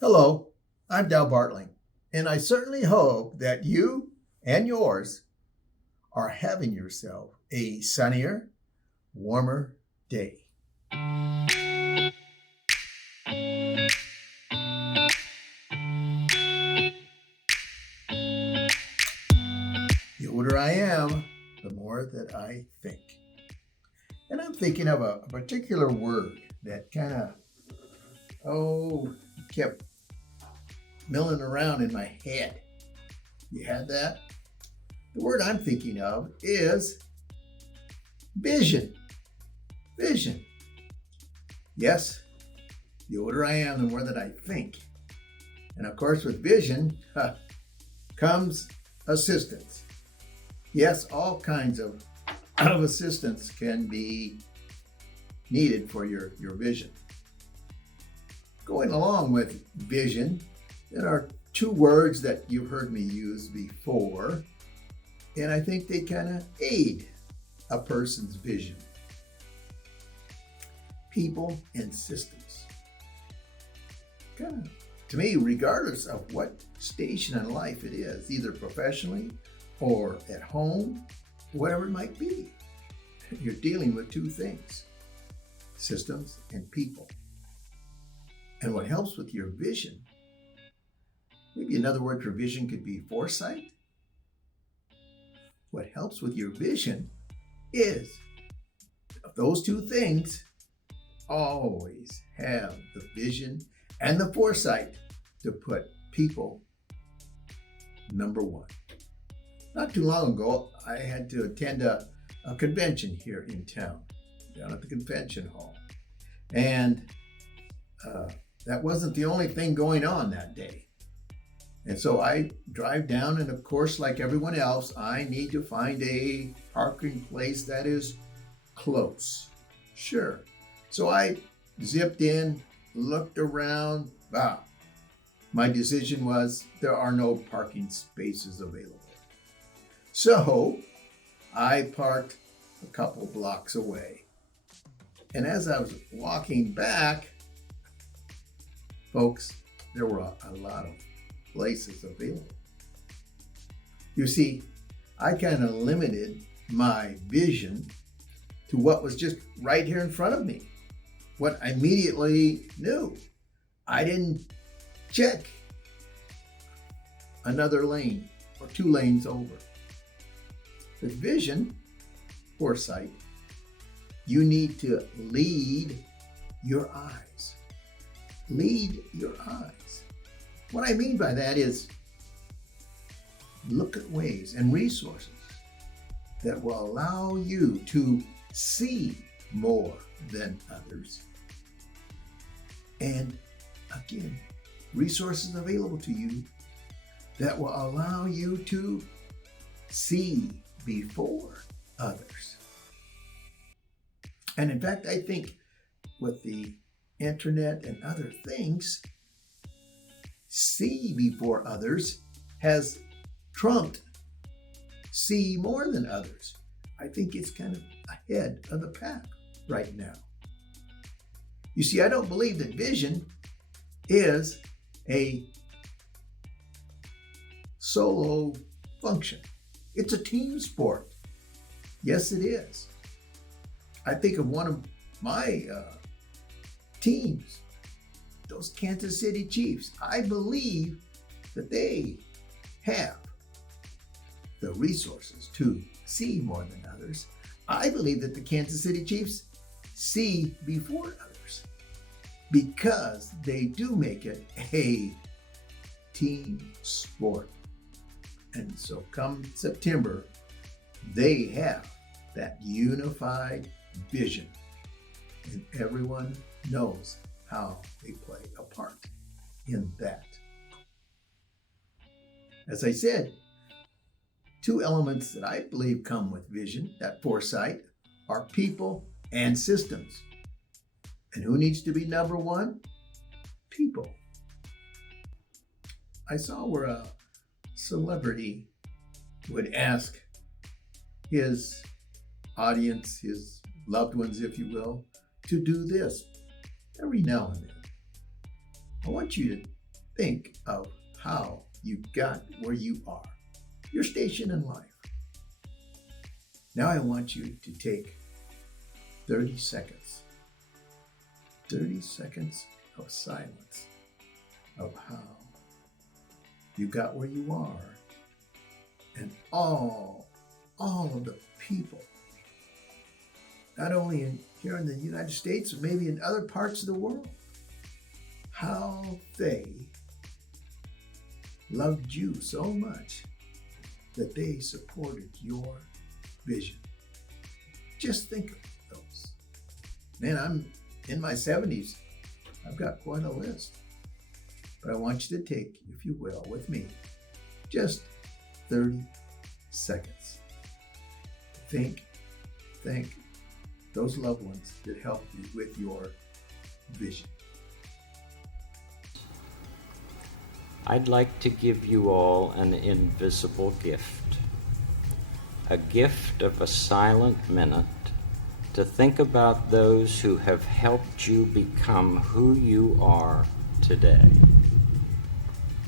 Hello, I'm Dow Bartling, and I certainly hope that you and yours are having yourself a sunnier, warmer day. The older I am, the more that I think. And I'm thinking of a particular word that kind of, kept milling around in my head. You had that? The word I'm thinking of is vision. Vision. Yes, the older I am, the more that I think. And of course, with vision comes assistance. Yes, all kinds of assistance can be needed for your vision. Going along with vision, there are two words that you've heard me use before, and I think they kind of aid a person's vision. People and systems. Kind of, to me, regardless of what station in life it is, either professionally or at home, whatever it might be, you're dealing with two things: systems and people. And what helps with your vision, maybe another word for vision could be foresight. What helps with your vision is those two things. Always have the vision and the foresight to put people number one. Not too long ago, I had to attend a convention here in town, down at the convention hall. And that wasn't the only thing going on that day. And so I drive down, and of course, like everyone else, I need to find a parking place that is close. Sure. So I zipped in, looked around. My decision was there are no parking spaces available. So I parked a couple blocks away. And as I was walking back, folks, there were a lot of places available. You see, I kind of limited my vision to what was just right here in front of me, what I immediately knew. I didn't check another lane or two lanes over. With vision, foresight, you need to lead your eyes. Lead your eyes. What I mean by that is look at ways and resources that will allow you to see more than others. And again, resources available to you that will allow you to see before others. And in fact, I think with the internet and other things, see before others has trumped see more than others. I think it's kind of ahead of the pack right now. You see, I don't believe that vision is a solo function. It's a team sport. Yes, it is. I think of one of my teams, those Kansas City Chiefs. I believe that they have the resources to see more than others. I believe that the Kansas City Chiefs see before others because they do make it a team sport. And so come September, they have that unified vision, and everyone knows how they play a part in that. As I said, two elements that I believe come with vision, that foresight, are people and systems. And who needs to be number one? People. I saw where a celebrity would ask his audience, his loved ones, if you will, to do this every now and then. I want you to think of how you got where you are, your station in life. Now I want you to take 30 seconds of silence of how you got where you are, and all of the people, not only here in the United States, but maybe in other parts of the world, how they loved you so much that they supported your vision. Just think of those. Man, I'm in my 70s. I've got quite a list. But I want you to take, if you will, with me, just 30 seconds. Thank those loved ones that helped you with your vision. I'd like to give you all an invisible gift. A gift of a silent minute to think about those who have helped you become who you are today.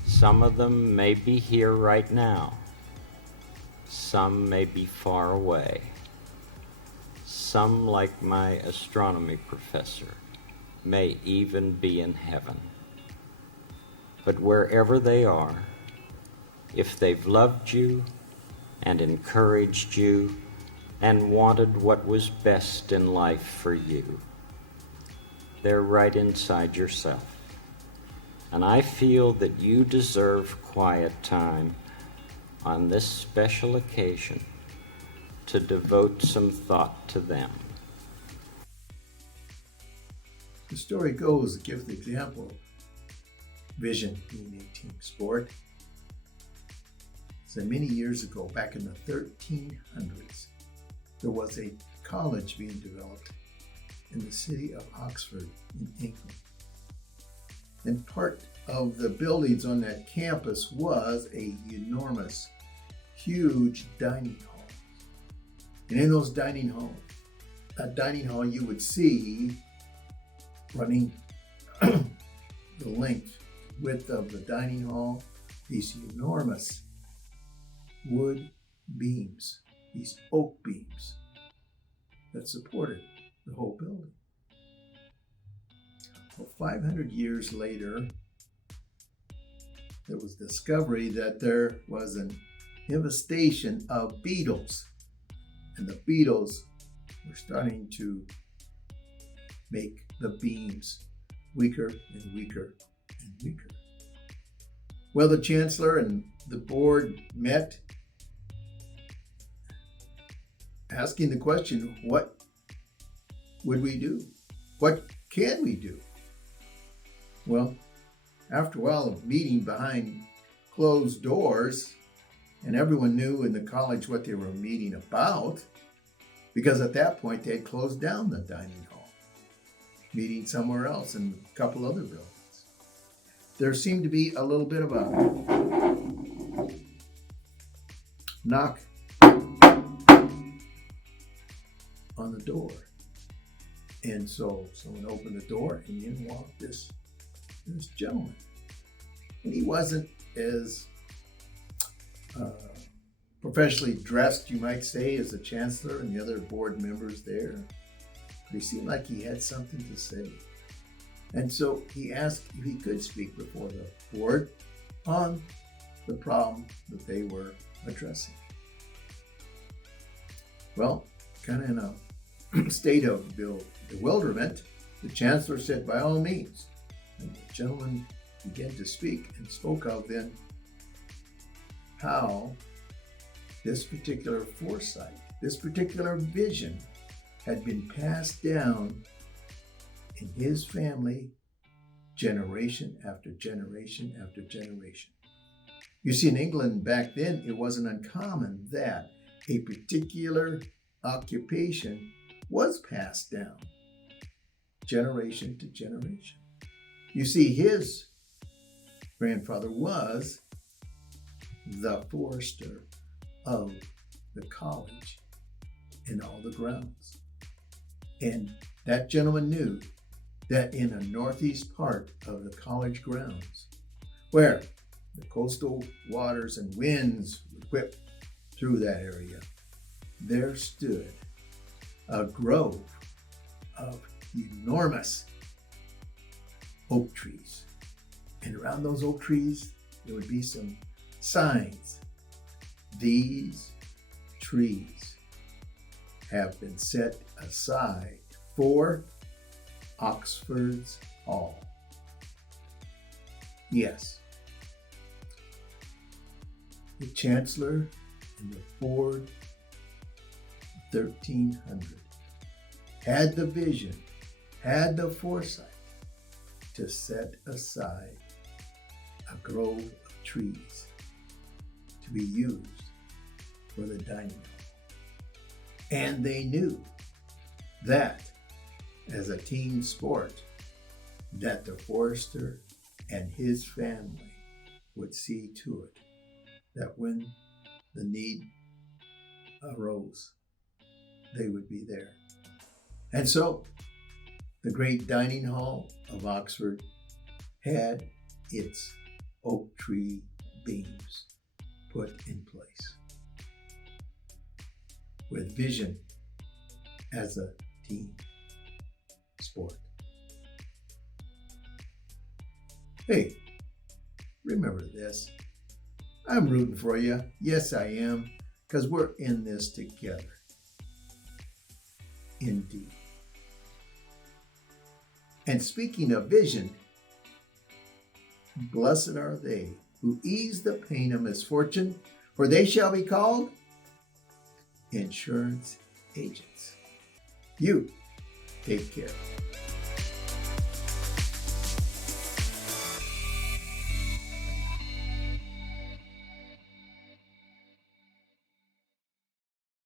Some of them may be here right now. Some may be far away. Some, like my astronomy professor, may even be in heaven. But wherever they are, if they've loved you and encouraged you and wanted what was best in life for you, they're right inside yourself. And I feel that you deserve quiet time on this special occasion to devote some thought to them. The story goes, give the example of vision being a team sport. So many years ago, back in the 1300s, there was a college being developed in the city of Oxford in England. And part of the buildings on that campus was a enormous, huge dining hall. And in those dining hall, you would see running the width of the dining hall, these enormous wood beams, these oak beams that supported the whole building. Well, 500 years later, there was discovery that there was an infestation of beetles, and the beetles were starting to make the beams weaker and weaker and weaker. Well, the chancellor and the board met, asking the question, what would we do? What can we do? Well, after a while of meeting behind closed doors, and everyone knew in the college what they were meeting about, because at that point they had closed down the dining hall, meeting somewhere else in a couple other buildings. There seemed to be a little bit of a knock on the door. And so someone opened the door, and in walked this gentleman. And he wasn't as professionally dressed, you might say, as the chancellor and the other board members there. But he seemed like he had something to say. And so he asked if he could speak before the board on the problem that they were addressing. Well, kind of in a state of bewilderment, the chancellor said, by all means. And the gentleman began to speak and spoke of then how this particular foresight, this particular vision had been passed down in his family generation after generation after generation. You see, in England back then, it wasn't uncommon that a particular occupation was passed down generation to generation. You see, his grandfather was the forester of the college and all the grounds. And that gentleman knew that in the northeast part of the college grounds where the coastal waters and winds would whip through that area, there stood a grove of enormous oak trees. And around those oak trees, there would be some signs. These trees have been set aside for Oxford's Hall. Yes, the Chancellor and the Board of 1300 had the vision, had the foresight to set aside a grove of trees to be used for the dining hall. And they knew that as a team sport, that the forester and his family would see to it that when the need arose, they would be there. And so the great dining hall of Oxford had its oak tree beams put in place with vision as a team sport. Hey, remember this. I'm rooting for you. Yes, I am, because we're in this together. Indeed. And speaking of vision, blessed are they who ease the pain of misfortune, for they shall be called insurance agents. You take care.